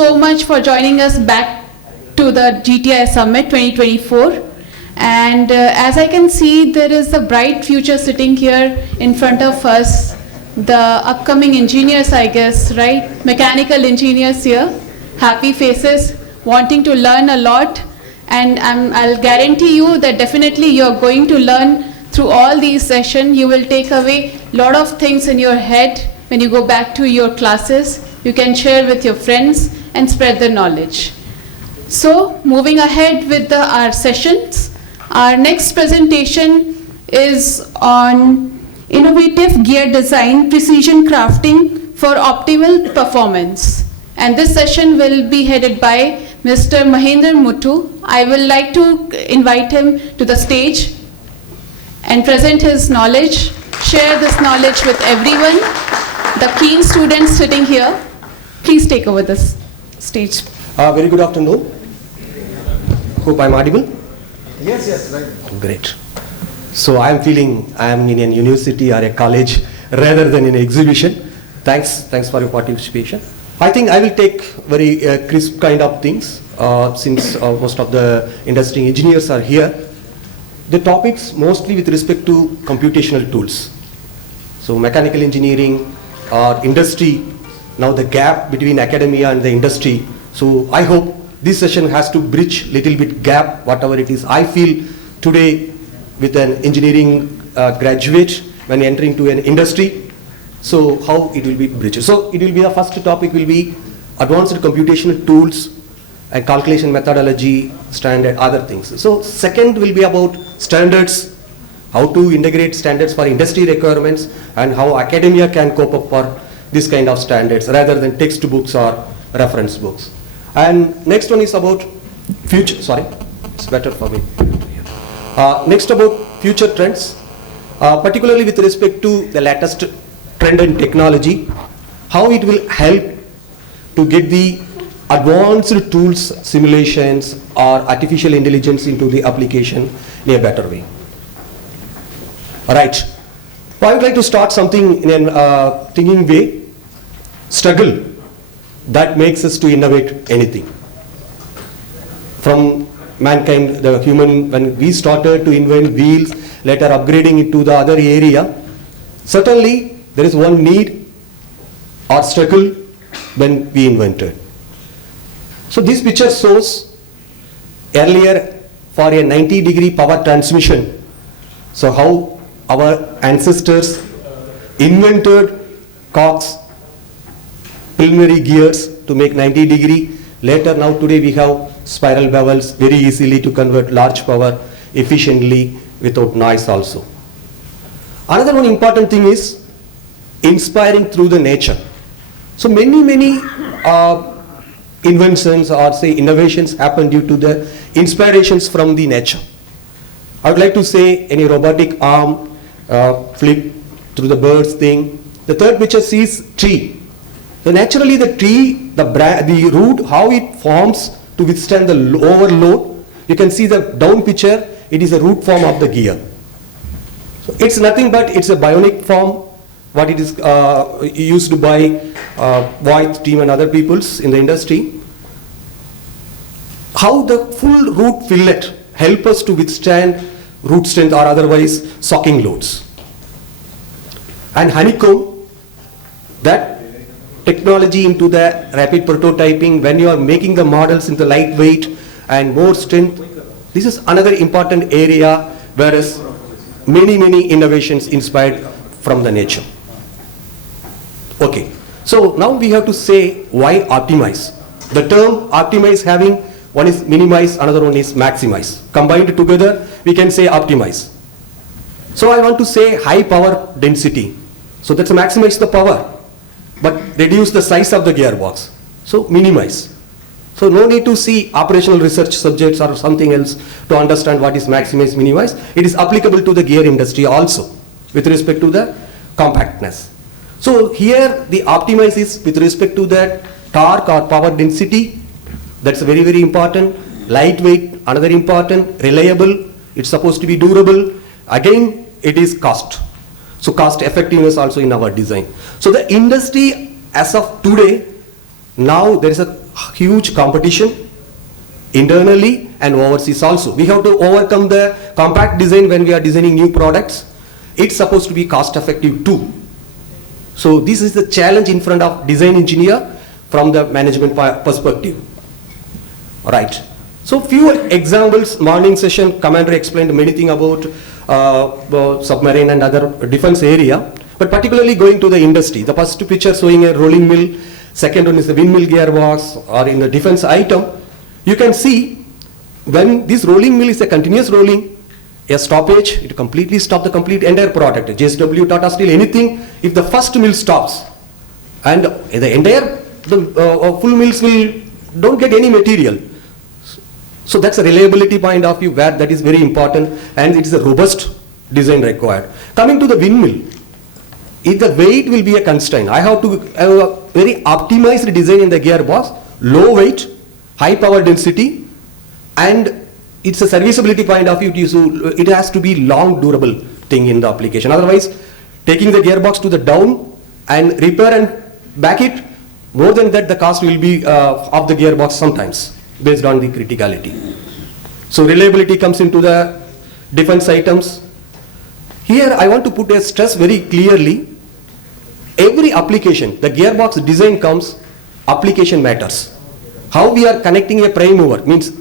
so much for joining us back to the GTI Summit 2024. And as I can see, there is a bright future sitting here in front of us. The upcoming engineers, I guess, right? Mechanical engineers here, happy faces, wanting to learn a lot. And I'll guarantee you that definitely you're going to learn through all these sessions. You will take away a lot of things in your head when you go back to your classes. You can share with your friends and spread the knowledge. So moving ahead with our sessions. Our next presentation is on innovative gear design, precision crafting for optimal performance. And this session will be headed by Mr. Mehendran Muthu. I will like to invite him to the stage and present his knowledge, share this knowledge with everyone, the keen students sitting here. Please take over this stage. Very good afternoon. Hope I'm audible. Yes, right. Great. So I'm feeling I'm in a university or a college rather than in an exhibition. Thanks for your participation. I think I will take very crisp kind of things since most of the industry engineers are here. The topics mostly with respect to computational tools. So mechanical engineering or industry, now the gap between academia and the industry. So I hope this session has to bridge little bit gap, whatever it is. I feel today with an engineering graduate when entering to an industry, so how it will be bridged. So it will be, the first topic will be advanced computational tools and calculation methodology, standard, other things. So second will be about standards, how to integrate standards for industry requirements and how academia can cope up for this kind of standards rather than textbooks or reference books. And next one is about future, sorry, it's better for me. Next about future trends, particularly with respect to the latest trend and technology, how it will help to get the advanced tools, simulations or artificial intelligence into the application in a better way. Alright, I would like to start something in a thinking way, struggle that makes us to innovate anything. From mankind, the human, when we started to invent wheels, later upgrading it to the other area, certainly there is one need or struggle when we invented. So this picture shows earlier for a 90-degree power transmission. So how our ancestors invented cocks, preliminary gears to make 90-degree. Later now today we have spiral bevels very easily to convert large power efficiently without noise also. Another one important thing is inspiring through the nature. So many inventions or say innovations happen due to the inspirations from the nature. I would like to say any robotic arm, flip through the birds thing. The third picture sees tree. So naturally the tree, the root, how it forms to withstand the overload. You can see the down picture, it is a root form of the gear. So it's nothing but it's a bionic form, what it is used by Voith team and other peoples in the industry. How the full root fillet help us to withstand root strength or otherwise socking loads. And honeycomb, that technology into the rapid prototyping, when you are making the models into lightweight and more strength, this is another important area whereas many innovations inspired from the nature. Okay, so now we have to say why optimize. The term optimize having one is minimize, another one is maximize. Combined together we can say optimize. So I want to say high power density. So that's maximize the power, but reduce the size of the gearbox. So minimize. So no need to see operational research subjects or something else to understand what is maximize, minimize. It is applicable to the gear industry also with respect to the compactness. So here the optimize is with respect to the torque or power density. That's very important. Lightweight, another important. Reliable, it's supposed to be durable. Again, it is cost. So cost effectiveness also in our design. So the industry as of today, now there is a huge competition internally and overseas also. We have to overcome the compact design when we are designing new products. It's supposed to be cost effective too. So this is the challenge in front of design engineer from the management perspective. Right. So few examples, morning session, Commander explained many things about submarine and other defense area, but particularly going to the industry. The first picture showing a rolling mill, second one is the windmill gearbox or in the defense item. You can see when this rolling mill is a continuous rolling, a stoppage, it completely stops the complete entire product. JSW, Tata Steel, anything, if the first mill stops and the entire full mills don't get any material. So that's a reliability point of view where that is very important, and it is a robust design required. Coming to the windmill, if the weight will be a constraint, I have to have a very optimized design in the gearbox, low weight, high power density, and it's a serviceability point of view, so it has to be long durable thing in the application. Otherwise, taking the gearbox to the down and repair and back it, more than that the cost will be of the gearbox sometimes based on the criticality. So reliability comes into the defense items. Here I want to put a stress very clearly. Every application, the gearbox design comes, application matters. How we are connecting a prime mover means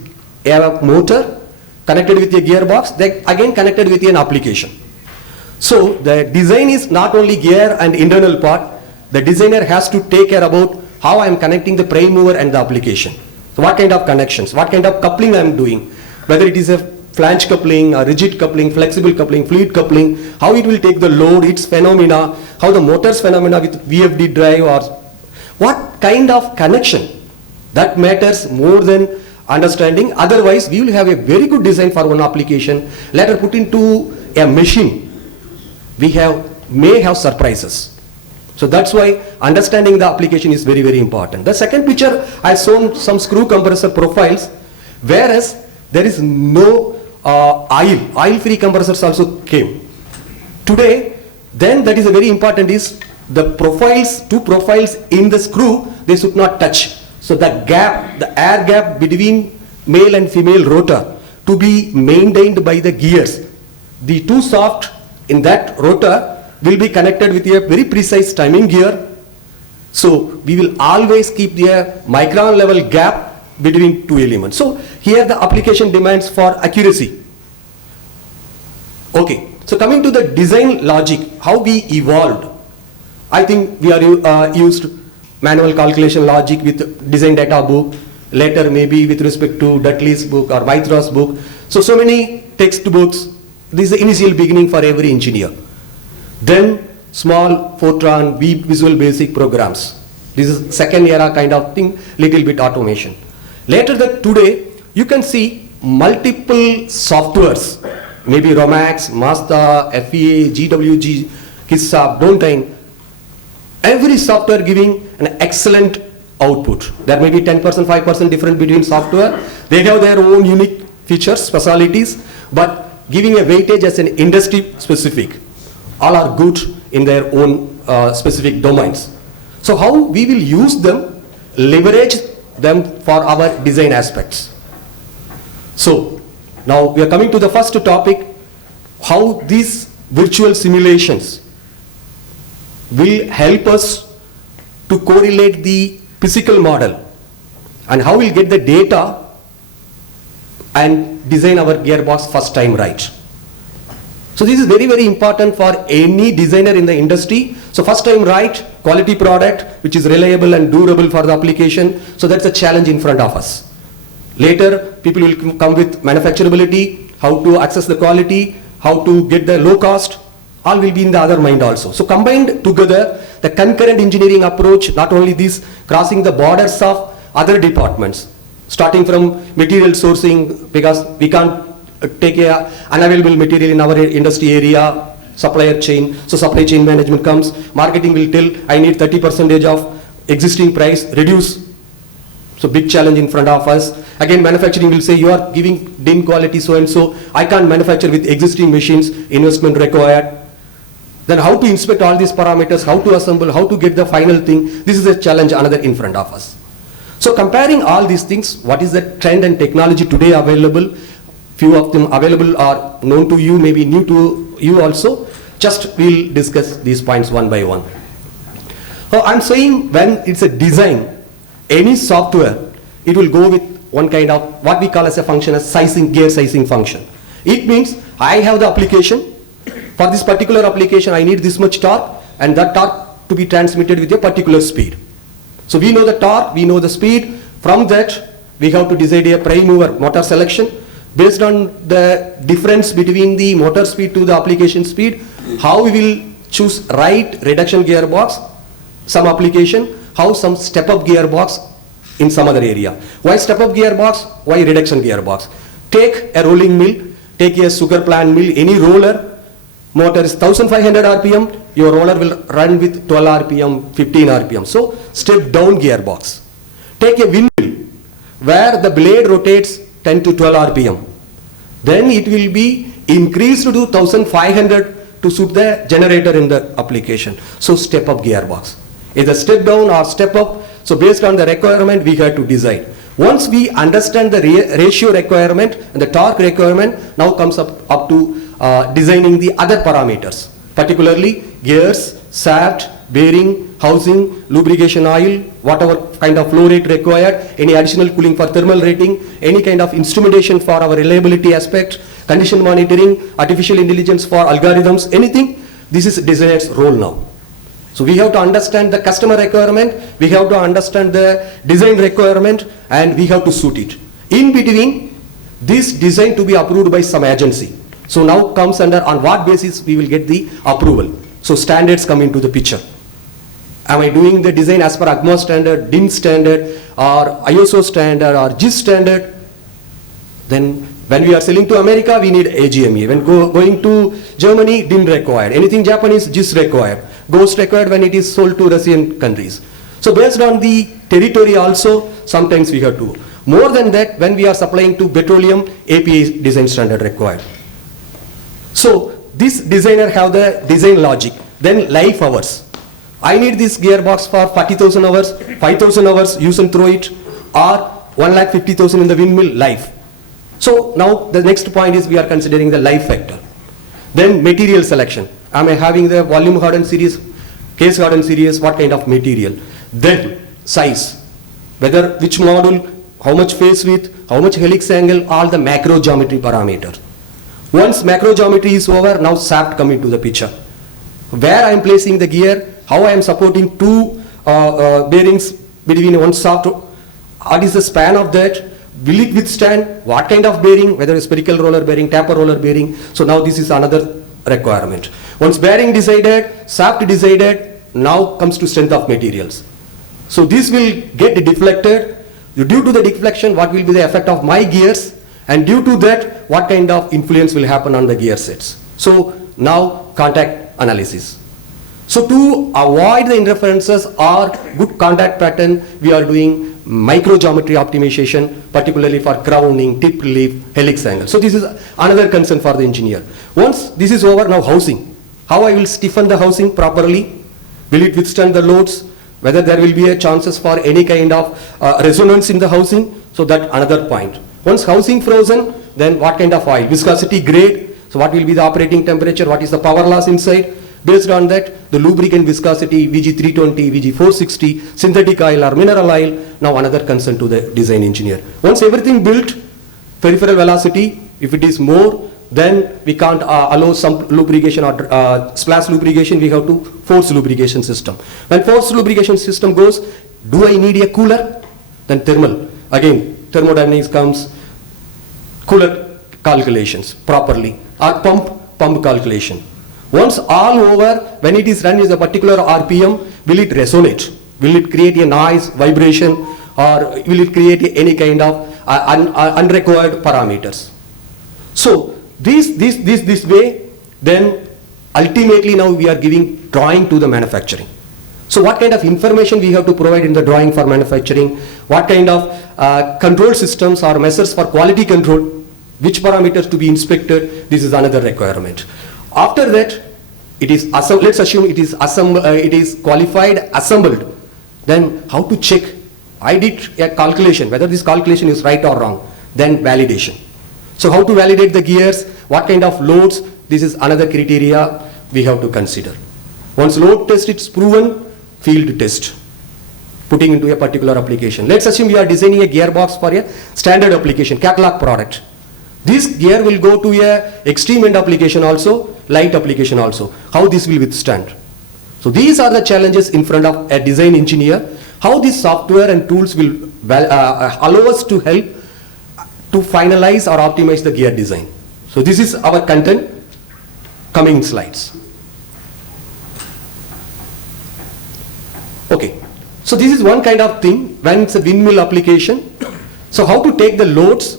a motor connected with a gearbox, they again connected with an application. So the design is not only gear and internal part, the designer has to take care about how I am connecting the prime mover and the application. So what kind of connections, what kind of coupling I am doing, whether it is a flange coupling, a rigid coupling, flexible coupling, fluid coupling, how it will take the load, its phenomena, how the motor's phenomena with VFD drive, or what kind of connection. That matters more than understanding. Otherwise, we will have a very good design for one application. Later put into a machine, we may have surprises. So that's why understanding the application is very, very important. The second picture, I shown some screw compressor profiles, whereas there is no oil-free compressors also came. Today, then that is a very important is the profiles, two profiles in the screw, they should not touch. So the gap, the air gap between male and female rotor to be maintained by the gears. The two shaft in that rotor will be connected with a very precise timing gear. So we will always keep the micron level gap between two elements. So here the application demands for accuracy. Okay, so coming to the design logic, how we evolved. I think we are used manual calculation logic with design data book, later maybe with respect to Dudley's book or Maitra's book. So many textbooks. This is the initial beginning for every engineer. Then small Fortran, Visual Basic programs. This is second era kind of thing, little bit automation. Later that today, you can see multiple softwares, maybe Romax, Mazda, FEA, GWG, Kissap, Dontine. Every software giving an excellent output. There may be 10%, 5% difference between software. They have their own unique features, specialities, but giving a weightage as an industry specific. All are good in their own specific domains. So how we will use them, leverage them for our design aspects. So now we are coming to the first topic, how these virtual simulations will help us to correlate the physical model and how we'll get the data and design our gearbox first time right. So this is very, very important for any designer in the industry. So first time right, quality product which is reliable and durable for the application. So that's a challenge in front of us. Later people will come with manufacturability, how to access the quality, how to get the low cost, all will be in the other mind also. So combined together, the concurrent engineering approach, not only this, crossing the borders of other departments, starting from material sourcing, because we can't take a unavailable material in our industry area, supplier chain. So supply chain management comes, marketing will tell I need 30% of existing price, reduce. So big challenge in front of us. Again manufacturing will say you are giving dim quality so and so, I can't manufacture with existing machines, investment required. Then how to inspect all these parameters, how to assemble, how to get the final thing. This is a challenge another in front of us. So comparing all these things, what is the trend and technology today available? Few of them available are known to you, maybe new to you also. Just we'll discuss these points one by one. I'm saying when it's a design, any software, it will go with one kind of what we call as a function as sizing, gear sizing function. It means I have the application. For this particular application, I need this much torque, and that torque to be transmitted with a particular speed. So we know the torque, we know the speed. From that, we have to decide a prime mover motor selection. Based on the difference between the motor speed to the application speed, how we will choose right reduction gearbox, some application, how some step-up gearbox in some other area. Why step-up gearbox? Why reduction gearbox? Take a rolling mill, take a sugar plant mill, any roller, motor is 1500 RPM, your roller will run with 12 RPM, 15 RPM. So step down gearbox. Take a windmill where the blade rotates 10 to 12 RPM. Then it will be increased to 1500 to suit the generator in the application. So step up gearbox. Either step down or step up. So based on the requirement, we have to design. Once we understand the ratio requirement and the torque requirement, now comes up to designing the other parameters, particularly gears, shaft, bearing, housing, lubrication oil, whatever kind of flow rate required, any additional cooling for thermal rating, any kind of instrumentation for our reliability aspect, condition monitoring, artificial intelligence for algorithms, anything. This is designer's role now. So we have to understand the customer requirement, we have to understand the design requirement, and we have to suit it. In between, this design to be approved by some agency. So now comes under on what basis we will get the approval. So standards come into the picture. Am I doing the design as per ACMA standard, DIN standard, or ISO standard, or GIS standard? Then when we are selling to America, we need AGME. When going to Germany, DIN required. Anything Japanese, GIS required. GHOST required when it is sold to Russian countries. So based on the territory also, sometimes we have to. More than that, when we are supplying to petroleum, API design standard required. So this designer have the design logic. Then life hours. I need this gearbox for 40,000 hours, 5,000 hours, use and throw it, or 1,50,000 in the windmill life. So now the next point is we are considering the life factor. Then material selection. Am I having the volume hardened series, case hardened series, what kind of material? Then size, whether which module, how much face width, how much helix angle, all the macro geometry parameter. Once macro geometry is over, now shaft come into the picture. Where I am placing the gear, how I am supporting two bearings between one shaft, what is the span of that, will it withstand, what kind of bearing, whether a spherical roller bearing, taper roller bearing. So now this is another requirement. Once bearing decided, shaft decided, now comes to strength of materials. So this will get deflected. Due to the deflection, what will be the effect of my gears, and due to that, what kind of influence will happen on the gear sets. So now contact analysis. So to avoid the interferences or good contact pattern, we are doing microgeometry optimization, particularly for crowning, tip relief, helix angle. So this is another concern for the engineer. Once this is over, now housing. How I will stiffen the housing properly? Will it withstand the loads? Whether there will be a chances for any kind of resonance in the housing? So that another point. Once housing frozen, then what kind of oil? Viscosity, grade. So what will be the operating temperature? What is the power loss inside? Based on that, the lubricant viscosity, VG320, VG460, synthetic oil or mineral oil, now another concern to the design engineer. Once everything built, peripheral velocity, if it is more, then we can't allow some lubrication or splash lubrication, we have to force lubrication system. When force lubrication system goes, do I need a cooler? Then thermal. Again, thermodynamics comes, cooler calculations properly, or pump calculation. Once all over, when it is run with a particular RPM, will it resonate? Will it create a noise, vibration, or will it create any kind of unrequired parameters? So this way, then ultimately now we are giving drawing to the manufacturing. So what kind of information we have to provide in the drawing for manufacturing? What kind of control systems or measures for quality control? Which parameters to be inspected? This is another requirement. After that, it is let's assume it is qualified, assembled. Then how to check I did a calculation, whether this calculation is right or wrong, then validation. So how to validate the gears, what kind of loads, this is another criteria we have to consider. Once load test is proven, field test, putting into a particular application. Let's assume we are designing a gearbox for a standard application, catalog product. This gear will go to a extreme end application also, light application also. How this will withstand? So these are the challenges in front of a design engineer. How this software and tools will allow us to help to finalize or optimize the gear design. So this is our content, coming slides. Okay, so this is one kind of thing when it's a windmill application. So how to take the loads,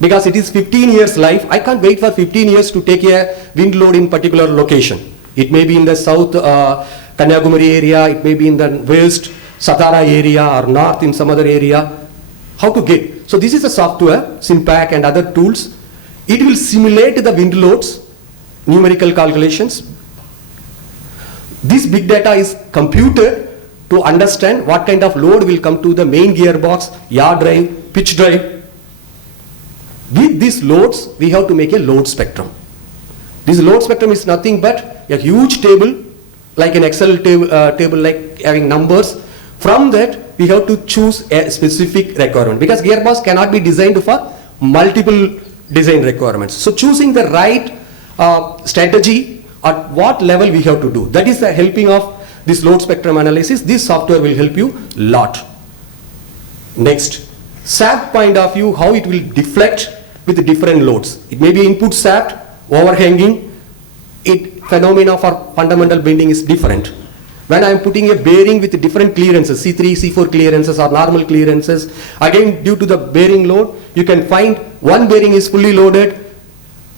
because it is 15 years life, I can't wait for 15 years to take a wind load in particular location. It may be in the south Kanyakumari area, it may be in the west Satara area or north in some other area. How to get? So this is a software, Simpac and other tools. It will simulate the wind loads, numerical calculations. This big data is computed to understand what kind of load will come to the main gearbox, yaw drive, pitch drive. With these loads, we have to make a load spectrum. This load spectrum is nothing but a huge table, like an Excel table like having numbers. From that, we have to choose a specific requirement, because gearbox cannot be designed for multiple design requirements. So choosing the right strategy at what level we have to do. That is the helping of this load spectrum analysis. This software will help you a lot. Next, shaft point of view, how it will deflect with different loads. It may be input shaft, overhanging. Phenomena for fundamental bending is different. When I am putting a bearing with different clearances, C3, C4 clearances or normal clearances, again due to the bearing load, you can find one bearing is fully loaded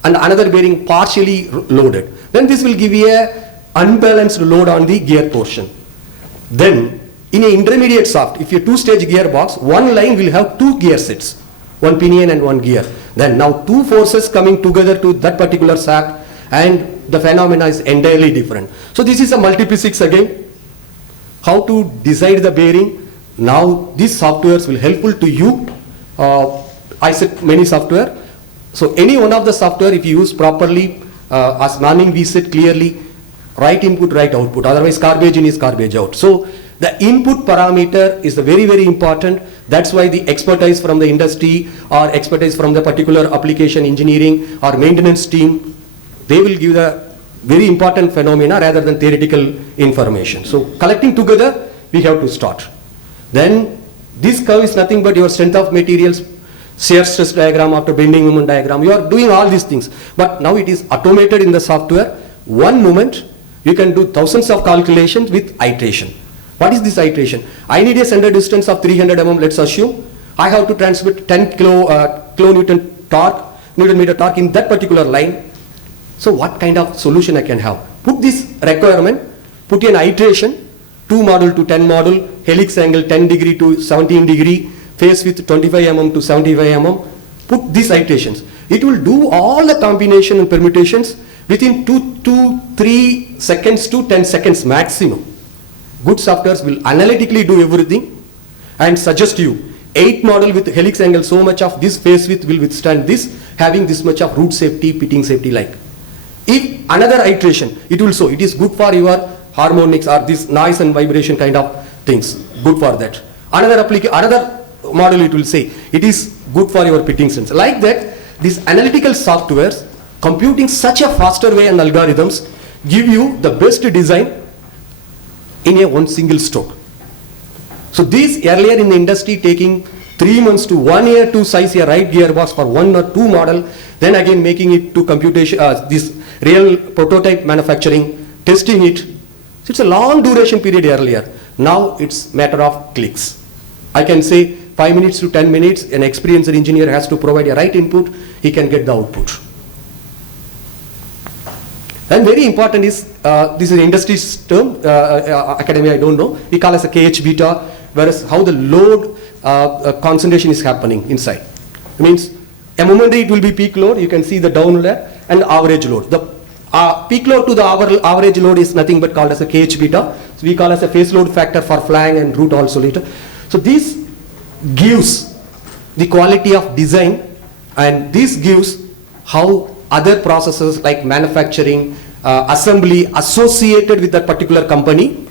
and another bearing partially loaded. Then this will give you a unbalanced load on the gear portion. Then in an intermediate shaft, if you two-stage gearbox, one line will have two gear sets, one pinion and one gear. Then now two forces coming together to that particular shaft, and the phenomena is entirely different. So this is a multiphysics again. How to decide the bearing. Now these softwares will helpful to you. I said many software. So any one of the software, if you use properly, as morning we said clearly, right input, right output. Otherwise garbage in is garbage out. So the input parameter is very, very important. That's why the expertise from the industry or expertise from the particular application engineering or maintenance team, they will give the very important phenomena rather than theoretical information. So collecting together, we have to start. Then this curve is nothing but your strength of materials, shear stress diagram after bending moment diagram. You are doing all these things. But now it is automated in the software. One moment, you can do thousands of calculations with iteration. What is this iteration? I need a center distance of 300 mm, let's assume. I have to transmit 10 kilonewton torque, Newton meter torque in that particular line. So what kind of solution I can have? Put this requirement, put an iteration, 2 model to 10 model, helix angle 10 degree to 17 degree, phase width 25 mm to 75 mm. Put these iterations. It will do all the combination and permutations within 2 to 3 seconds to 10 seconds maximum. Good softwares will analytically do everything and suggest you 8 model with helix angle, so much of this phase width will withstand this, having this much of root safety, pitting safety like. If another iteration, it will show it is good for your harmonics or this noise and vibration kind of things, good for that. Another model it will say it is good for your pitting sense. Like that, these analytical softwares computing such a faster way and algorithms give you the best design in a one single stroke. So these earlier in the industry taking 3 months to 1 year to size a right gearbox for 1 or 2 model, then again making it to computation, this real prototype manufacturing, testing it. So it's a long duration period earlier. Now it's matter of clicks. I can say 5 minutes to 10 minutes, an experienced engineer has to provide a right input, he can get the output. And very important is, this is an industry term, academy I don't know, we call as a KH beta, whereas how the load concentration is happening inside. It means a moment it will be peak load, you can see the down load and average load. The peak load to the average load is nothing but called as a KH beta. So we call as a phase load factor for flank and root also later. So this gives the quality of design, and this gives how other processes like manufacturing, assembly associated with that particular company,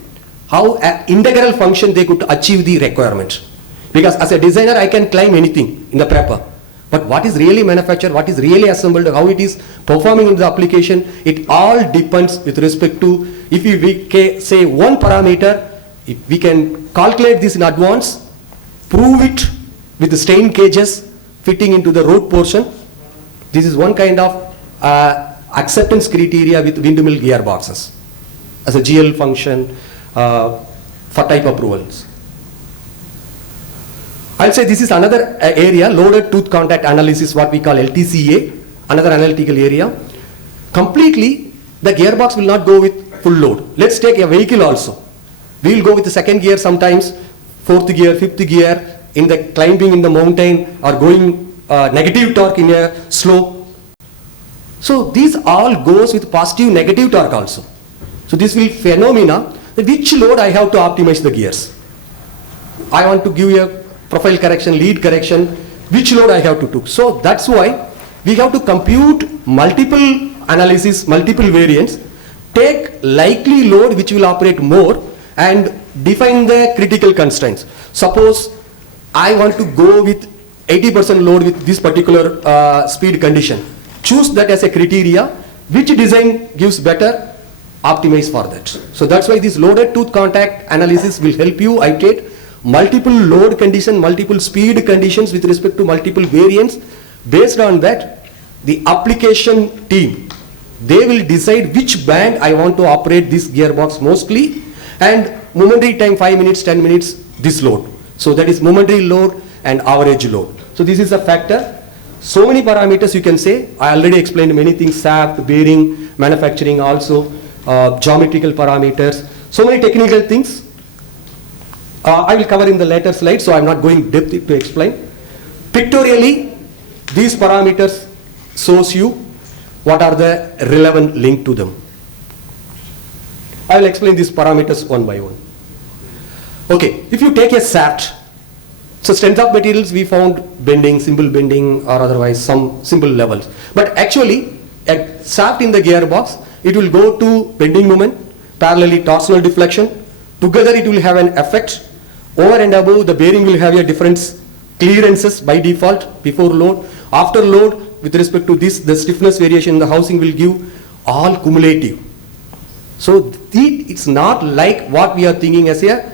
how an integral function they could achieve the requirement. Because as a designer I can claim anything in the paper, but what is really manufactured, what is really assembled, how it is performing in the application, it all depends with respect to, if we say one parameter, if we can calculate this in advance, prove it with the strain cages fitting into the road portion. This is one kind of acceptance criteria with windmill gearboxes as a GL function for type approvals. I'll say this is another area, loaded tooth contact analysis, what we call LTCA, another analytical area. Completely, the gearbox will not go with full load. Let's take a vehicle also. We will go with the second gear sometimes, fourth gear, fifth gear, in the climbing in the mountain or going negative torque in a slope. So these all goes with positive negative torque also. So this will phenomena, which load I have to optimize the gears. I want to give a profile correction, lead correction, which load I have to do. So that's why we have to compute multiple analysis, multiple variants, take likely load which will operate more and define the critical constraints. Suppose I want to go with 80% load with this particular speed condition. Choose that as a criteria, which design gives better, optimize for that. So that's why this loaded tooth contact analysis will help you iterate multiple load condition, multiple speed conditions with respect to multiple variants. Based on that, the application team, they will decide which band I want to operate this gearbox mostly, and momentary time 5 minutes, 10 minutes, this load. So that is momentary load and average load. So this is a factor. So many parameters you can say. I already explained many things, shaft, bearing, manufacturing also, geometrical parameters, so many technical things. I will cover in the later slide, so I am not going depth to explain. Pictorially, these parameters shows you what are the relevant link to them. I will explain these parameters one by one. Okay, if you take a shaft, so strength of materials we found bending, simple bending or otherwise some simple levels. But actually a shaft in the gearbox, it will go to bending moment, parallelly torsional deflection. Together it will have an effect. Over and above, the bearing will have a different clearances by default before load. After load, with respect to this, the stiffness variation in the housing will give all cumulative. So it's not like what we are thinking as a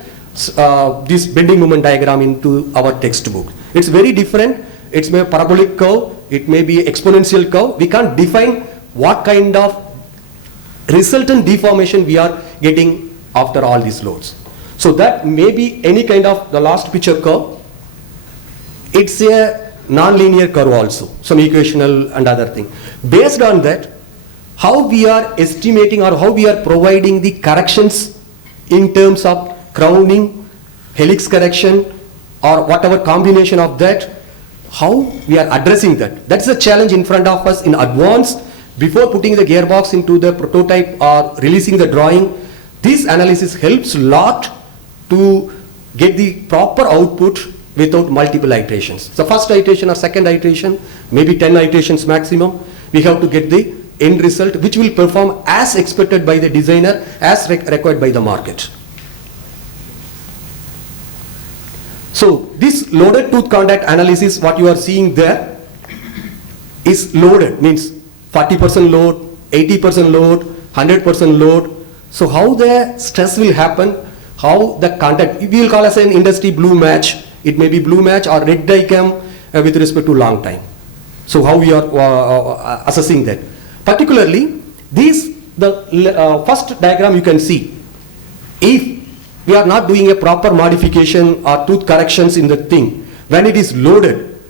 this bending moment diagram into our textbook. It's very different. It's a parabolic curve. It may be exponential curve. We can't define what kind of resultant deformation we are getting after all these loads. So that may be any kind of the last picture curve. It's a non-linear curve also, some equational and other thing. Based on that, how we are estimating or how we are providing the corrections in terms of crowning, helix correction or whatever combination of that, how we are addressing that. That's the challenge in front of us in advance. Before putting the gearbox into the prototype or releasing the drawing, this analysis helps a lot to get the proper output without multiple iterations. So first iteration or second iteration, maybe 10 iterations maximum, we have to get the end result which will perform as expected by the designer, as required by the market. So this loaded tooth contact analysis, what you are seeing there is loaded, means 40% load, 80% load, 100% load. So how the stress will happen, how the contact, we will call as an industry blue match. It may be blue match or red die cam with respect to long time. So how we are assessing that. Particularly, the first diagram you can see, if we are not doing a proper modification or tooth corrections in the thing, when it is loaded,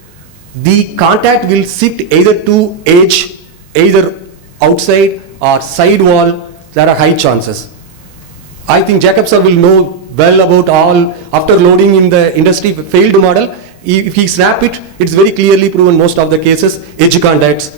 the contact will sit either to edge, either outside or side wall. There are high chances. I think Jacob sir will know well about all, after loading in the industry failed model, if he snap it, it's very clearly proven most of the cases, edge contacts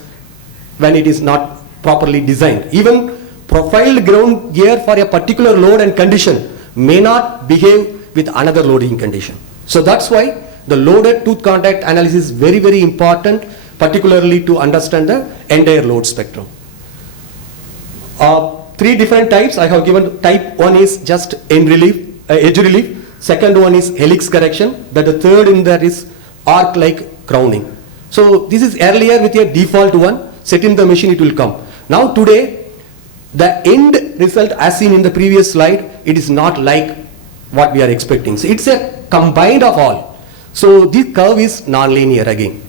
when it is not properly designed. Even profiled ground gear for a particular load and condition may not behave with another loading condition. So that's why the loaded tooth contact analysis is very, very important, particularly to understand the entire load spectrum. Three different types I have given. Type 1 is just end relief, edge relief. Second one is helix correction. But the third in that is arc-like crowning. So this is earlier with a default one. Set in the machine, it will come. Now today, the end result as seen in the previous slide, it is not like what we are expecting. So it's a combined of all. So this curve is non-linear again.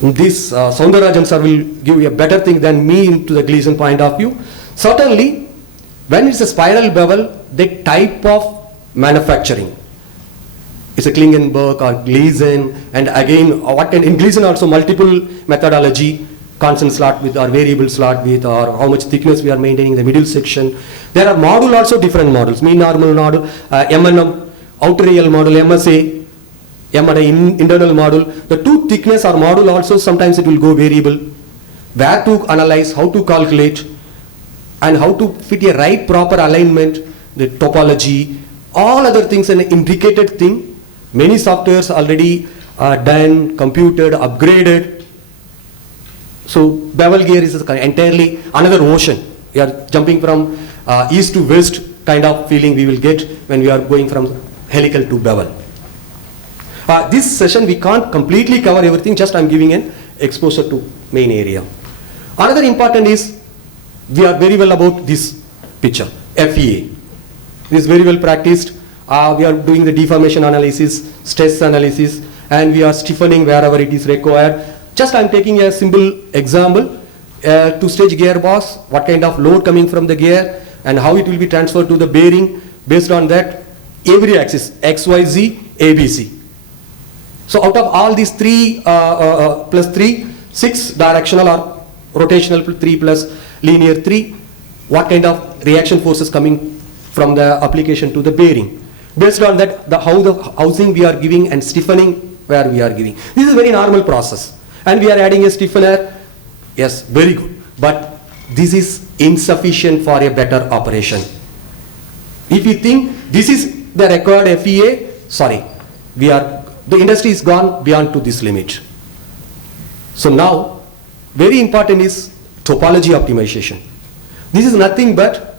This Soundarajan sir will give you a better thing than me into the Gleason point of view. Certainly, when it's a spiral bevel, the type of manufacturing, it's a Klingenberg or Gleason, and again, in Gleason also multiple methodology, constant slot width or variable slot width, or how much thickness we are maintaining the middle section. There are model also different models, mean normal model, M&M, outer real model, MSA, internal model. The tooth thickness or model also sometimes it will go variable. Where to analyze, how to calculate, and how to fit a right proper alignment, the topology, all other things, an intricated thing. Many softwares already done, computed, upgraded. So bevel gear is entirely another ocean. We are jumping from east to west kind of feeling we will get when we are going from helical to bevel. This session we can't completely cover everything, just I'm giving an exposure to main area. Another important is we are very well about this picture, FEA. This is very well practiced. We are doing the deformation analysis, stress analysis, and we are stiffening wherever it is required. Just I'm taking a simple example, two-stage gearbox, what kind of load coming from the gear and how it will be transferred to the bearing. Based on that, every axis, X, Y, Z, A, B, C. So out of all these 3 plus 3, 6 directional or rotational 3 plus linear 3, what kind of reaction forces coming from the application to the bearing. Based on that, how the housing we are giving and stiffening where we are giving. This is a very normal process. And we are adding a stiffener, yes, very good. But this is insufficient for a better operation. If you think this is the required FEA, sorry, the industry is gone beyond to this limit. So now, very important is topology optimization. This is nothing but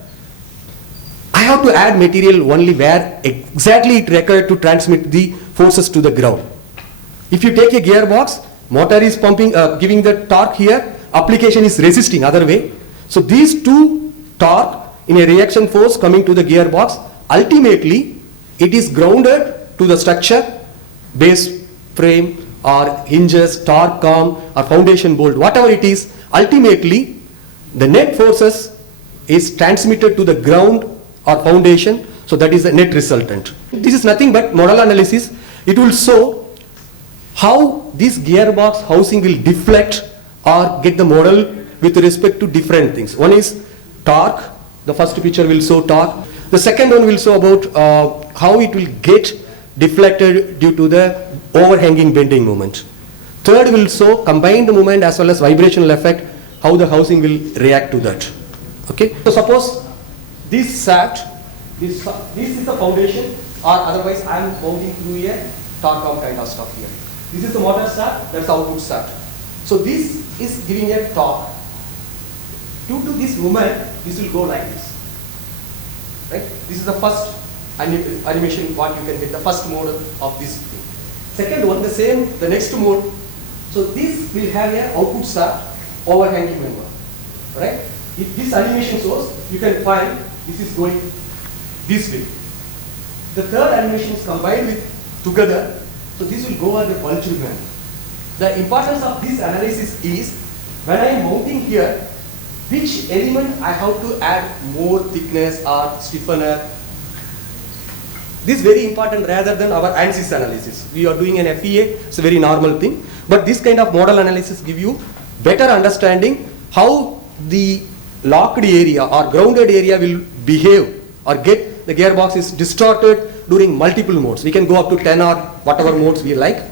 I have to add material only where exactly it required to transmit the forces to the ground. If you take a gearbox, motor is pumping, giving the torque here, application is resisting other way. So these two torque in a reaction force coming to the gearbox, ultimately it is grounded to the structure, base frame or hinges, torque arm or foundation bolt, whatever it is, ultimately the net forces is transmitted to the ground or foundation, so that is the net resultant. This is nothing but model analysis. It will show how this gearbox housing will deflect or get the model with respect to different things. One is torque, the first picture will show torque. The second one will show about how it will get deflected due to the overhanging bending moment. Third will show combined moment as well as vibrational effect, how the housing will react to that. Okay, so suppose this shaft, this is the foundation, or otherwise I am mounting through a torque arm kind of stuff here. This is the motor shaft, that's the output shaft. So this is giving a torque. Due to this moment, this will go like this. Right? This is the first animation what you can get, the first mode of this thing. Second one, the same, the next mode. So this will have a output shaft overhanging member. Right? If this animation shows, you can find this is going this way. The third animation is combined with together, so this will go as a bulge manner. The importance of this analysis is when I am mounting here, which element I have to add more thickness or stiffener. This is very important rather than our ANSYS analysis. We are doing an FEA, it's a very normal thing. But this kind of model analysis give you better understanding how the locked area or grounded area will behave or get the gearbox is distorted during multiple modes. We can go up to 10 or whatever modes we like.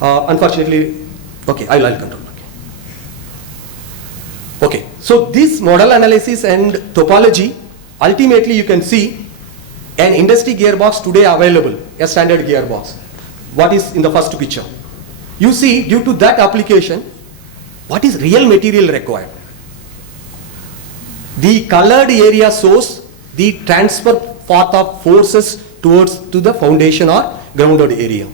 Unfortunately, okay, I'll control. Okay, so this model analysis and topology, ultimately you can see An industry gearbox today available, a standard gearbox. What is in the first picture? You see, due to that application, what is real material required? The colored area shows the transfer path of forces towards to the foundation or grounded area.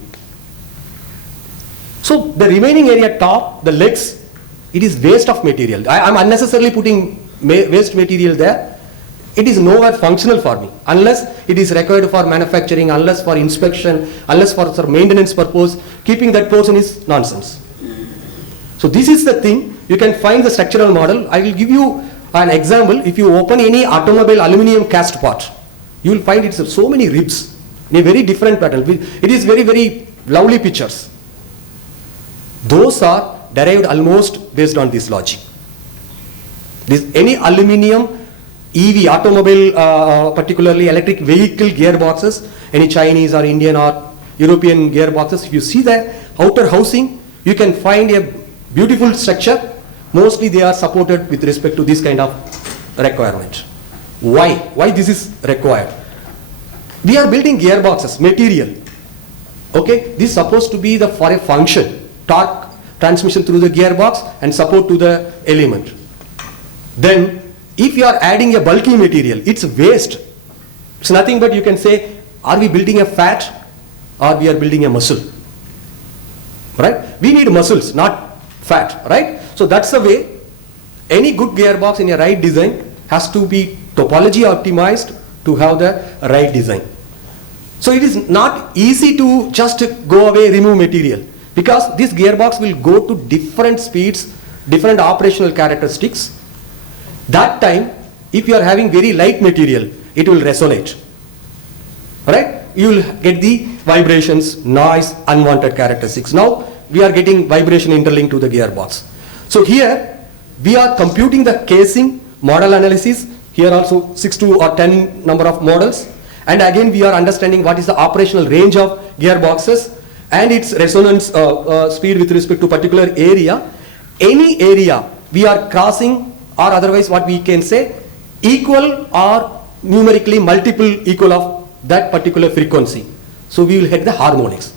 So the remaining area top, the legs, it is waste of material. I am unnecessarily putting waste material there. It is nowhere functional for me unless it is required for manufacturing, unless for inspection, unless for maintenance purpose. Keeping that portion is nonsense. So this is the thing. You can find the structural model. I will give you an example. If you open any automobile aluminum cast part, you will find it's so many ribs in a very different pattern. It is very, very lovely pictures. Those are derived almost based on this logic. Any aluminum EV, automobile, particularly electric vehicle gearboxes, any Chinese or Indian or European gearboxes, if you see the outer housing, you can find a beautiful structure. Mostly they are supported with respect to this kind of requirement. Why? Why this is required? We are building gearboxes, material. Okay, this is supposed to be for a function, torque transmission through the gearbox and support to the element. Then if you are adding a bulky material, it's waste. It's nothing but you can say, are we building a fat or we are building a muscle? Right? We need muscles, not fat, right? So that's the way any good gearbox in a right design has to be topology optimized to have the right design. So it is not easy to just go away, remove material, because this gearbox will go to different speeds, different operational characteristics. That time, if you are having very light material, it will resonate. Right? You will get the vibrations, noise, unwanted characteristics. Now, we are getting vibration interlinked to the gearbox. So here, we are computing the casing, model analysis, here also 6 to or 10 number of models. And again, we are understanding what is the operational range of gearboxes and its resonance speed with respect to particular area. Any area we are crossing, or otherwise what we can say, equal or numerically multiple equal of that particular frequency. So we will hit the harmonics.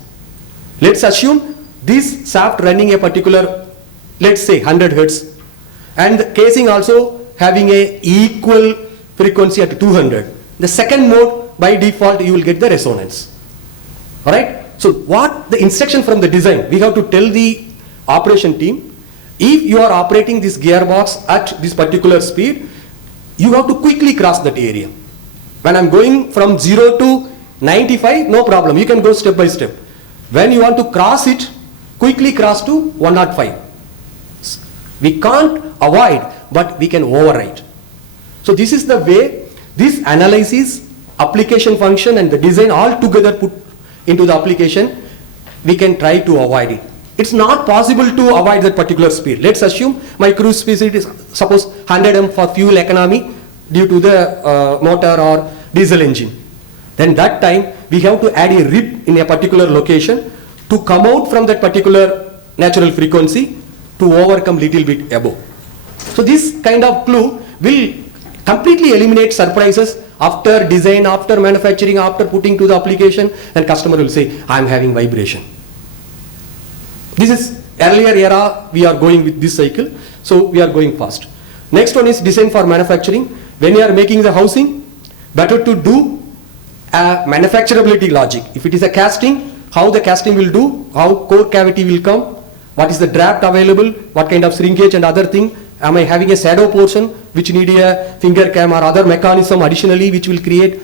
Let's assume this shaft running a particular, let's say 100 Hertz, and the casing also having a equal frequency at 200. The second mode, by default, you will get the resonance. Alright? So what the instruction from the design, we have to tell the operation team, if you are operating this gearbox at this particular speed, you have to quickly cross that area. When I'm going from 0 to 95, no problem, you can go step by step. When you want to cross it, quickly cross to 105. We can't avoid, but we can override. So this is the way this analysis, application function and the design all together put into the application, we can try to avoid it. It's not possible to avoid that particular speed. Let's assume my cruise speed is suppose 100 m for fuel economy due to the motor or diesel engine. Then that time we have to add a rib in a particular location to come out from that particular natural frequency to overcome little bit above. So this kind of clue will completely eliminate surprises after design, after manufacturing, after putting to the application, and customer will say, I am having vibration. This is earlier era, we are going with this cycle, so we are going fast. Next one is design for manufacturing. When you are making the housing, better to do a manufacturability logic. If it is a casting, how the casting will do, how core cavity will come, what is the draft available, what kind of shrinkage and other thing. Am I having a shadow portion which need a finger cam or other mechanism additionally which will create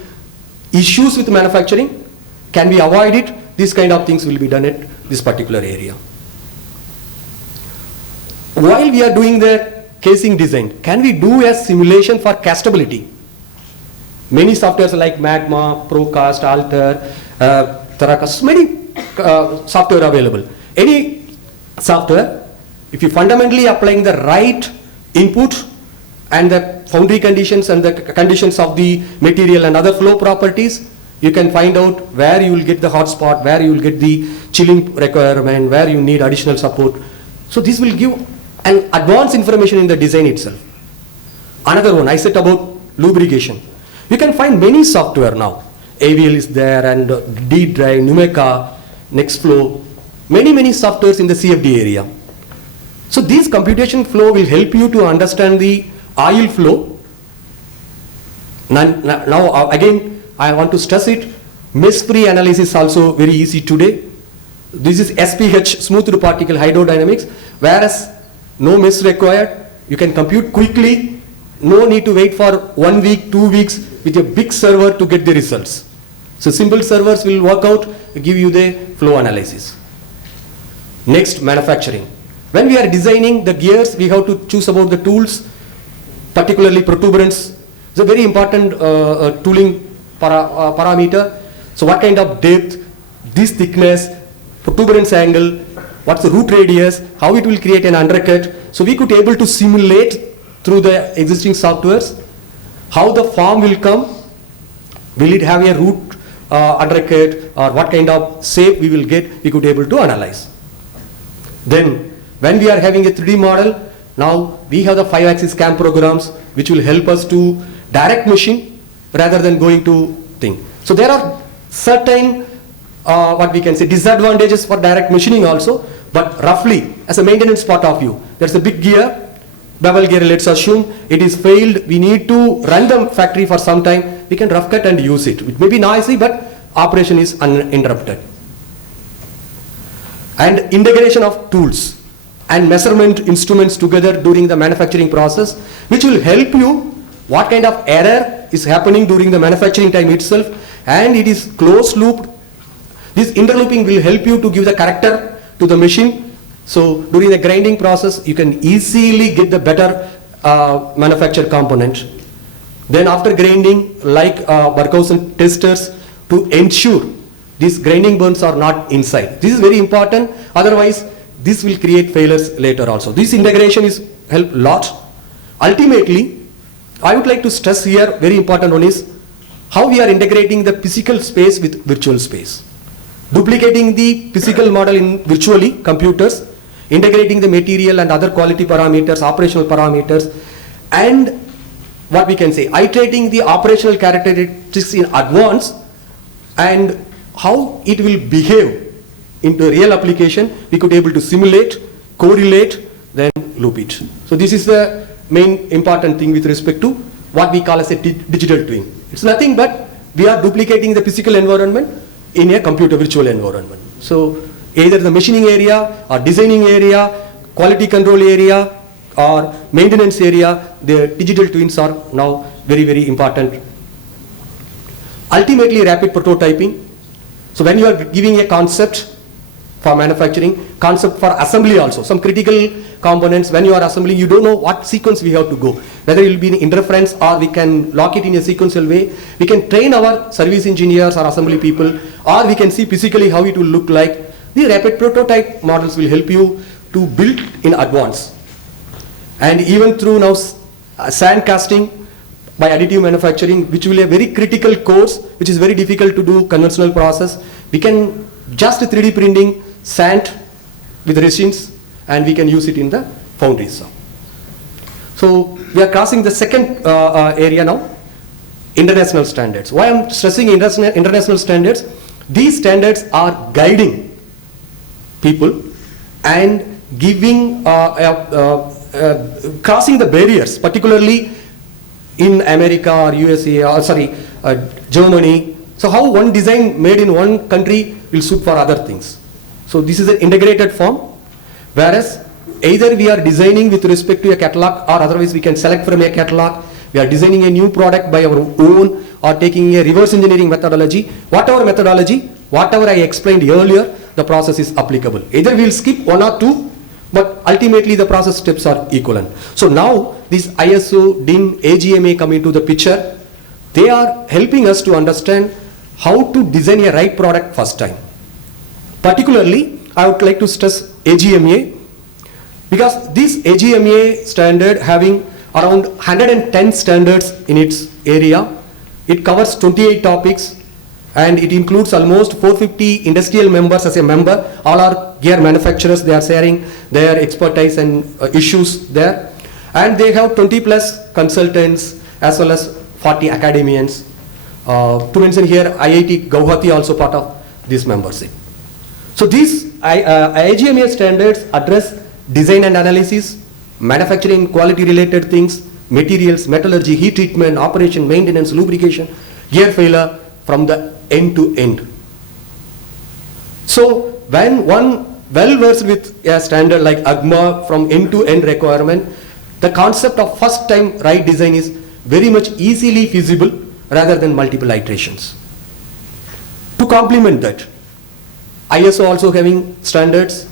issues with manufacturing? Can we avoid it? These kind of things will be done at this particular area. While we are doing the casing design, can we do a simulation for castability? Many softwares like Magma, Procast, Alter, Theracast, many software available. Any software, if you fundamentally applying the right input and the foundry conditions and the conditions of the material and other flow properties, you can find out where you will get the hot spot, where you will get the chilling requirement, where you need additional support. So this will give an advanced information in the design itself. Another one, I said about lubrication. You can find many software now. AVL is there, and D drive, Numeka, Nextflow, many softwares in the CFD area. So this computation flow will help you to understand the oil flow. Now again, I want to stress it, mess-free analysis also very easy today. This is SPH, smoothed particle hydrodynamics, whereas no mess required. You can compute quickly, no need to wait for 1 week, 2 weeks with a big server to get the results. So simple servers will work out, give you the flow analysis. Next, manufacturing. When we are designing the gears, we have to choose about the tools, particularly protuberance. It's a very important tooling parameter. So what kind of depth, this thickness, protuberance angle, what's the root radius, how it will create an undercut. So we could able to simulate through the existing softwares how the form will come. Will it have a root undercut, or what kind of shape we will get, we could able to analyze. Then when we are having a 3D model, now we have the 5-axis CAM programs which will help us to direct machine rather than going to thing. So there are certain what we can say disadvantages for direct machining also, but roughly as a maintenance part of view, there's a big gear, bevel gear, let's assume it is failed, we need to run the factory for some time, we can rough cut and use it. It may be noisy, but operation is uninterrupted. And integration of tools and measurement instruments together during the manufacturing process, which will help you what kind of error is happening during the manufacturing time itself, and it is closed looped. This interlooping will help you to give the character to the machine. So during the grinding process, you can easily get the better manufactured component. Then after grinding, like Barkhausen testers, to ensure these grinding burns are not inside. This is very important, otherwise this will create failures later also. This integration is help lot. Ultimately, I would like to stress here, very important one is how we are integrating the physical space with virtual space. Duplicating the physical model in virtually computers, integrating the material and other quality parameters, operational parameters, and what we can say, iterating the operational characteristics in advance and how it will behave into real application, we could able to simulate, correlate, then loop it. So this is the main important thing with respect to what we call as a digital twin. It's nothing but we are duplicating the physical environment in a computer virtual environment. So either the machining area or designing area, quality control area or maintenance area, the digital twins are now very important. Ultimately, rapid prototyping. So when you are giving a concept for manufacturing, concept for assembly also, some critical components, when you are assembling, you don't know what sequence we have to go, whether it will be in interference or we can lock it in a sequential way. We can train our service engineers or assembly people, or we can see physically how it will look like. The rapid prototype models will help you to build in advance. And even through now sand casting by additive manufacturing, which will be a very critical course, which is very difficult to do conventional process, we can just 3D printing sand with resins and we can use it in the foundries. So we are crossing the second area now, international standards. Why I'm stressing international standards? These standards are guiding people and giving, crossing the barriers, particularly in America or USA or Germany. So how one design made in one country will suit for other things. So this is an integrated form, whereas either we are designing with respect to a catalog or otherwise we can select from a catalog. We are designing a new product by our own or taking a reverse engineering methodology. Whatever methodology, whatever I explained earlier, the process is applicable. Either we will skip one or two, but ultimately the process steps are equivalent. So now this ISO, DIN, AGMA come into the picture. They are helping us to understand how to design a right product first time. Particularly, I would like to stress AGMA, because this AGMA standard having around 110 standards in its area. It covers 28 topics and it includes almost 450 industrial members as a member. All are gear manufacturers, they are sharing their expertise and issues there. And they have 20 plus consultants as well as 40 academians. To mention here, IIT Guwahati also part of this membership. So these IGMA standards address design and analysis, manufacturing quality related things, materials, metallurgy, heat treatment, operation, maintenance, lubrication, gear failure from the end to end. So when one well versed with a standard like AGMA from end to end requirement, the concept of first time right design is very much easily feasible rather than multiple iterations. To complement that, ISO also having standards,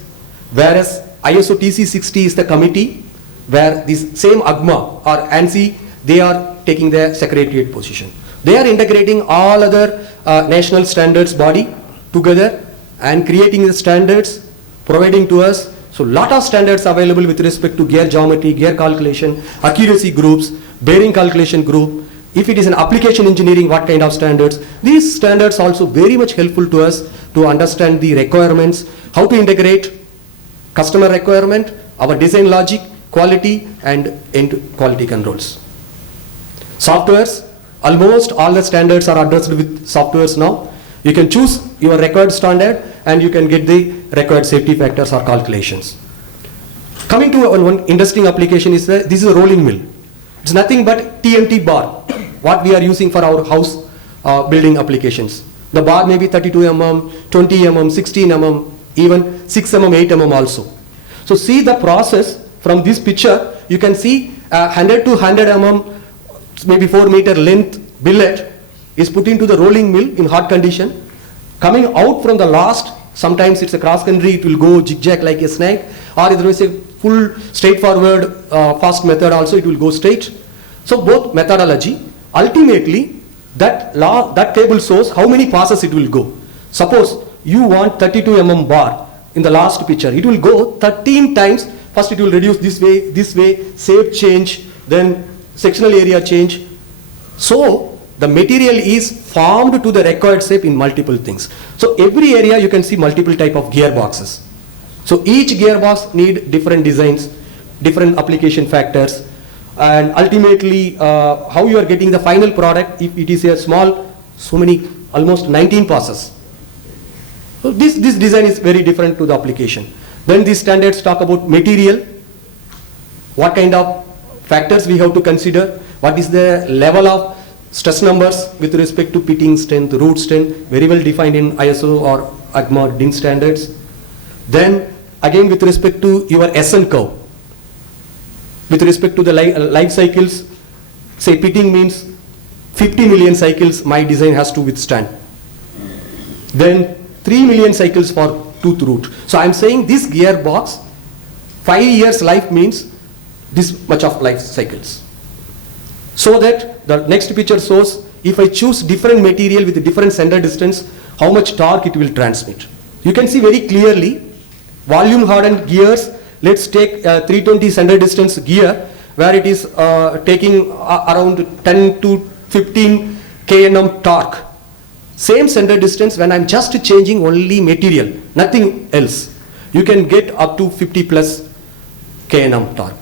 whereas ISO TC60 is the committee where this same AGMA or ANSI, they are taking their secretariat position. They are integrating all other national standards body together and creating the standards, providing to us. So lot of standards available with respect to gear geometry, gear calculation, accuracy groups, bearing calculation group. If it is an application engineering, what kind of standards? These standards also very much helpful to us to understand the requirements, how to integrate customer requirement, our design logic, quality and end quality controls. Softwares, almost all the standards are addressed with softwares now. You can choose your required standard and you can get the required safety factors or calculations. Coming to one interesting application is this is a rolling mill. It's nothing but TNT bar, what we are using for our house building applications. The bar may be 32 mm, 20 mm, 16 mm, even 6 mm, 8 mm also. So see the process from this picture, you can see 100 to 100 mm, maybe 4 meter length billet is put into the rolling mill in hot condition. Coming out from the last, sometimes it's a cross country, it will go zigzag like a snake, or if there is a full straightforward fast method also, it will go straight. So both methodology, ultimately that table shows how many passes it will go. Suppose you want 32 mm bar in the last picture, it will go 13 times. First it will reduce this way, shape change, then sectional area change. So the material is formed to the required shape in multiple things. So every area you can see multiple type of gearboxes. So each gearbox need different designs, different application factors, and ultimately how you are getting the final product. If it is a small, so many, almost 19 passes. So this design is very different to the application. Then these standards talk about material, what kind of factors we have to consider, what is the level of stress numbers with respect to pitting strength, root strength, very well defined in ISO or AGMA DIN standards. Then again with respect to your SN curve, with respect to the life cycles, say pitting means 50 million cycles my design has to withstand. Then 3 million cycles for tooth root. So I'm saying this gearbox, 5 years life means this much of life cycles. So that the next picture shows if I choose different material with a different center distance, how much torque it will transmit. You can see very clearly volume hardened gears. Let's take 320 center distance gear where it is taking around 10 to 15 kNm torque. Same center distance when I'm just changing only material, nothing else. You can get up to 50 plus kNm torque.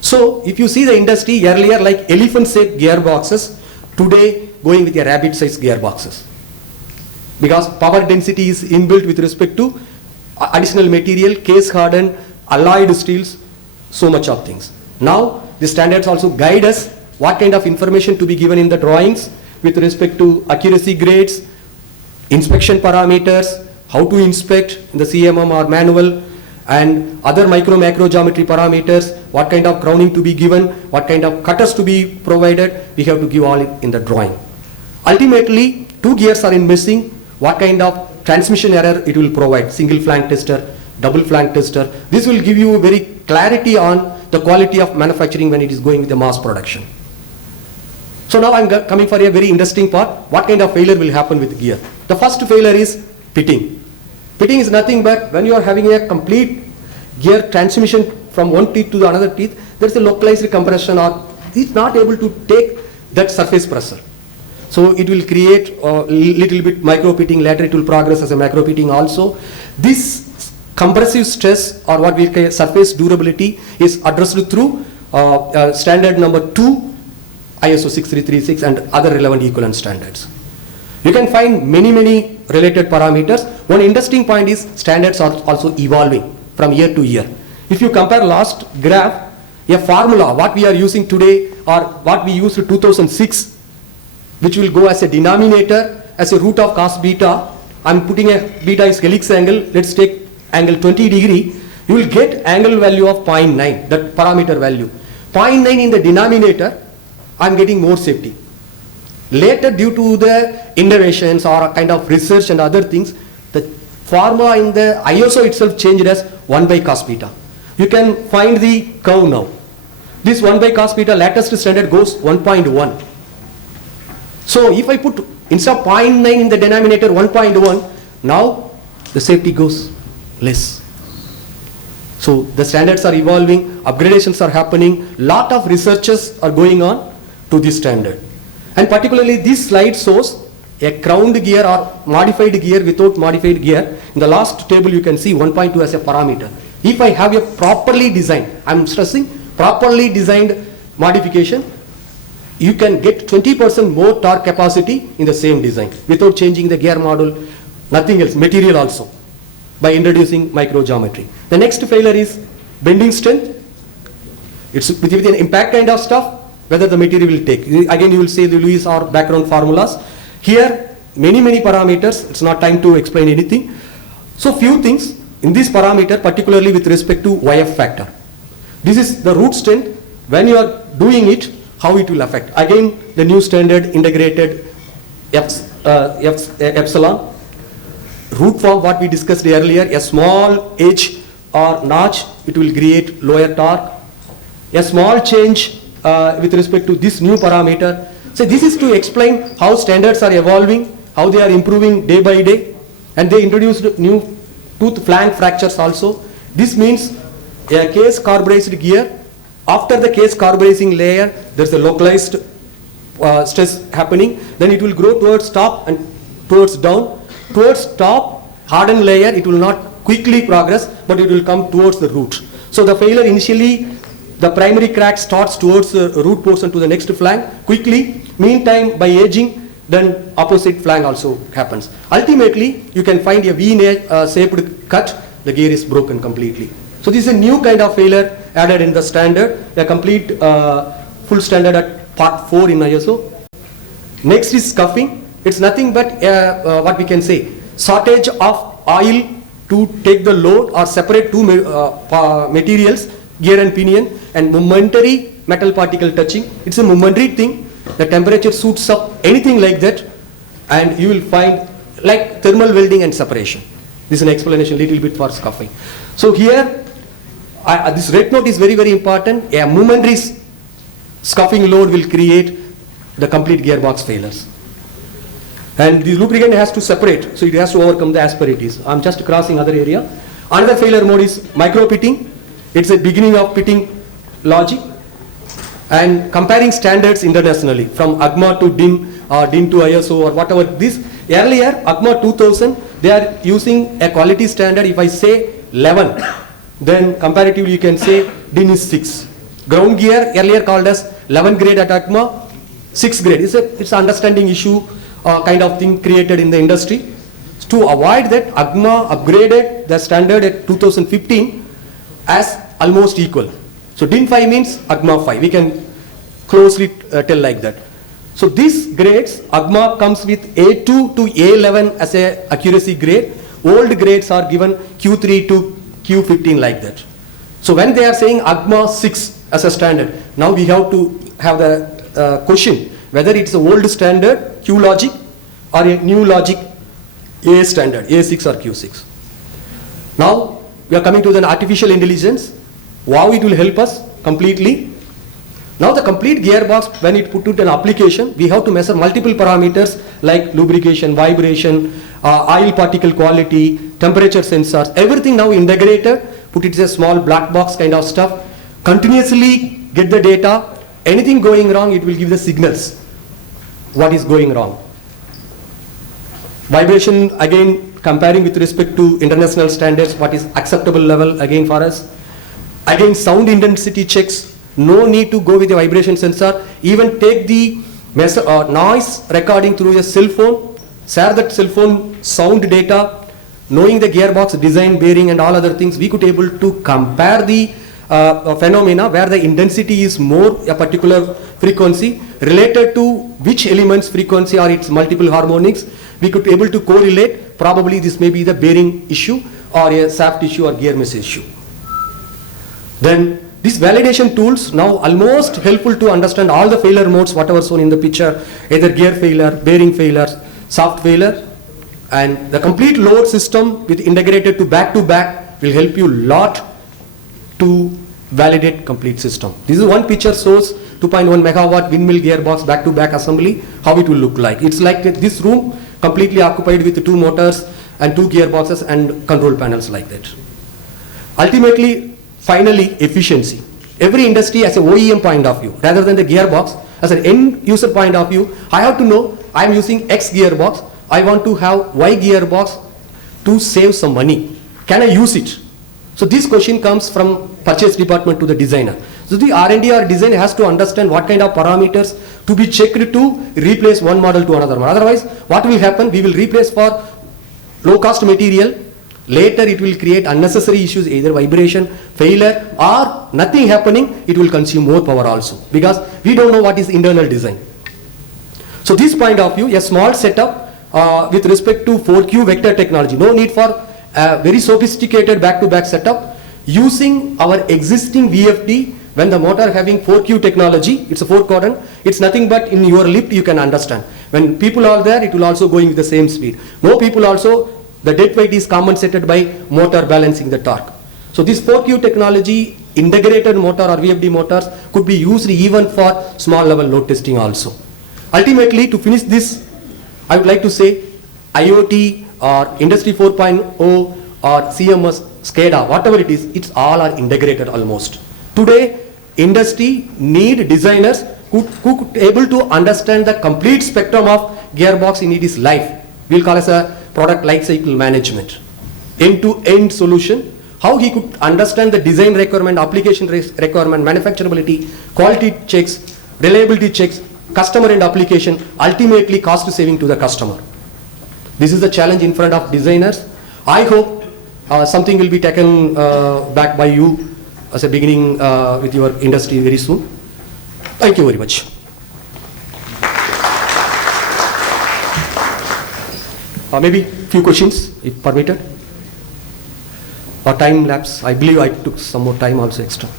So if you see the industry earlier like elephant shaped gearboxes, today going with a rabbit sized gearboxes. Because power density is inbuilt with respect to additional material, case hardened, alloyed steels, so much of things. Now the standards also guide us what kind of information to be given in the drawings with respect to accuracy grades, inspection parameters, how to inspect in the CMM or manual, and other micro macro geometry parameters, what kind of crowning to be given, what kind of cutters to be provided, we have to give all in the drawing. Ultimately, two gears are in missing, what kind of transmission error it will provide, single flank tester, double flank tester. This will give you very clarity on the quality of manufacturing when it is going with the mass production. So now I'm coming for a very interesting part, what kind of failure will happen with gear. The first failure is pitting. Pitting is nothing but when you are having a complete gear transmission from one teeth to the another teeth, there is a localized compression or it's not able to take that surface pressure. So it will create a little bit micro pitting, later it will progress as a macro pitting also. This compressive stress or what we call surface durability is addressed through standard number 2, ISO 6336 and other relevant equivalent standards. You can find many related parameters. One interesting point is standards are also evolving from year to year. If you compare last graph, a formula, what we are using today or what we used in 2006, which will go as a denominator, as a root of cos beta. I'm putting a beta is helix angle. Let's take angle 20 degree. You will get angle value of 0.9, that parameter value. 0.9 in the denominator, I'm getting more safety. Later, due to the innovations or a kind of research and other things, the formula in the ISO itself changed as 1 by cos beta. You can find the curve now. This 1 by cos beta latest standard goes 1.1. So if I put instead of 0.9 in the denominator 1.1, now the safety goes less. So the standards are evolving, upgradations are happening, lot of researches are going on to this standard. And particularly this slide shows a crowned gear or modified gear without modified gear. In the last table you can see 1.2 as a parameter. If I have a properly designed, I'm stressing properly designed modification, you can get 20% more torque capacity in the same design without changing the gear model, nothing else, material also, by introducing micro geometry. The next failure is bending strength. It's with an impact kind of stuff, whether the material will take. Again, you will see the Lewis or background formulas. Here, many parameters. It's not time to explain anything. So few things in this parameter, particularly with respect to YF factor. This is the root strength. When you are doing it, how it will affect. Again, the new standard integrated epsilon. Root form, what we discussed earlier, a small edge or notch, it will create lower torque. A small change with respect to this new parameter. So this is to explain how standards are evolving, how they are improving day by day, and they introduced new tooth flank fractures also. This means a case carburized gear, after the case carburizing layer, there is a localized stress happening, then it will grow towards top and towards down. Towards top, hardened layer, it will not quickly progress, but it will come towards the root. So the failure initially, the primary crack starts towards the root portion to the next flank quickly. Meantime, by aging, then opposite flank also happens. Ultimately, you can find a V-shaped cut, the gear is broken completely. So this is a new kind of failure added in the standard, a complete full standard at part 4 in ISO. Next is scuffing. It's nothing but what we can say, shortage of oil to take the load or separate two materials, gear and pinion, and momentary metal particle touching. It's a momentary thing. The temperature suits up anything like that, and you will find like thermal welding and separation. This is an explanation little bit for scuffing. So here, this red note is very important. A momentary scuffing load will create the complete gearbox failures. And the lubricant has to separate, so it has to overcome the asperities. I'm just crossing other area. Another failure mode is micro pitting. It's a beginning of pitting logic. And comparing standards internationally from AGMA to DIN or DIN to ISO or whatever this. Earlier, AGMA 2000, they are using a quality standard. If I say 11, then comparatively you can say DIN is 6. Ground gear earlier called as 11 grade at AGMA, 6 grade. It's an understanding issue. Kind of thing created in the industry. To avoid that, AGMA upgraded the standard at 2015 as almost equal. So DIN 5 means AGMA 5. We can closely tell like that. So these grades, AGMA comes with A2 to A11 as a accuracy grade. Old grades are given Q3 to Q15 like that. So when they are saying AGMA 6 as a standard, now we have to have the question whether it's an old standard Q logic or a new logic A standard, A6 or Q6. Now we are coming to the artificial intelligence. Wow, it will help us completely. Now the complete gearbox, when it put to an application, we have to measure multiple parameters like lubrication, vibration, oil particle quality, temperature sensors, everything now integrated, put it as a small black box kind of stuff, continuously get the data, anything going wrong, it will give the signals. What is going wrong? Vibration, again, comparing with respect to international standards, what is acceptable level again for us. Again, sound intensity checks, no need to go with a vibration sensor, even take the noise recording through a cell phone, share that cell phone sound data, knowing the gearbox design, bearing and all other things, we could able to compare the phenomena where the intensity is more a particular frequency related to which element's frequency or its multiple harmonics. We could able to correlate, probably this may be the bearing issue or a shaft issue or gear mesh issue. Then these validation tools now almost helpful to understand all the failure modes whatever shown in the picture, either gear failure, bearing failure, shaft failure, and the complete load system with integrated to back will help you lot to validate complete system. This is one picture shows 2.1 megawatt windmill gearbox back-to-back assembly, how it will look like. It's like this room completely occupied with 2 motors and 2 gearboxes and control panels like that. Ultimately, finally, efficiency. Every industry has an OEM point of view rather than the gearbox. As an end user point of view, I have to know I am using X gearbox. I want to have Y gearbox to save some money. Can I use it? So this question comes from purchase department to the designer. So the R&D or design has to understand what kind of parameters to be checked to replace one model to another one. Otherwise, what will happen? We will replace for low cost material. Later it will create unnecessary issues, either vibration, failure or nothing happening. It will consume more power also because we don't know what is internal design. So this point of view, a small setup with respect to 4Q vector technology. No need for a very sophisticated back-to-back setup. Using our existing VFD, when the motor having 4Q technology, it's a 4 quadrant, it's nothing but in your lift you can understand. When people are there, it will also going with the same speed. No people also, the dead weight is compensated by motor balancing the torque. So this 4Q technology, integrated motor or VFD motors could be used even for small level load testing also. Ultimately, to finish this, I would like to say IoT or Industry 4.0 or CMS, SCADA, whatever it is, it's all are integrated almost. Today, industry need designers who could able to understand the complete spectrum of gearbox in its life. We'll call as a product life cycle management. End-to-end solution. How he could understand the design requirement, application requirement, manufacturability, quality checks, reliability checks, customer and application, ultimately cost saving to the customer. This is the challenge in front of designers. I hope something will be taken back by you as a beginning with your industry very soon. Thank you very much. Maybe few questions if permitted. Or time lapse. I believe I took some more time also extra.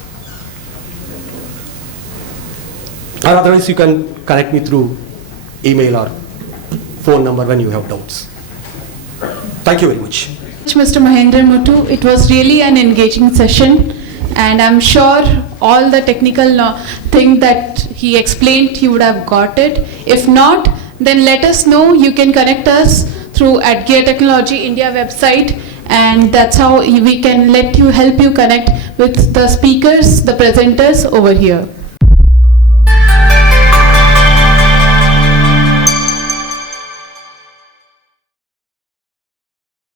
Or otherwise you can connect me through email or phone number when you have doubts. Thank you very much. Mr. Mehendran Muthu, it was really an engaging session, and I'm sure all the technical thing that he explained, you would have got it. If not, then let us know. You can connect us through at Gear Technology India website, and that's how we can help you connect with the speakers, the presenters over here.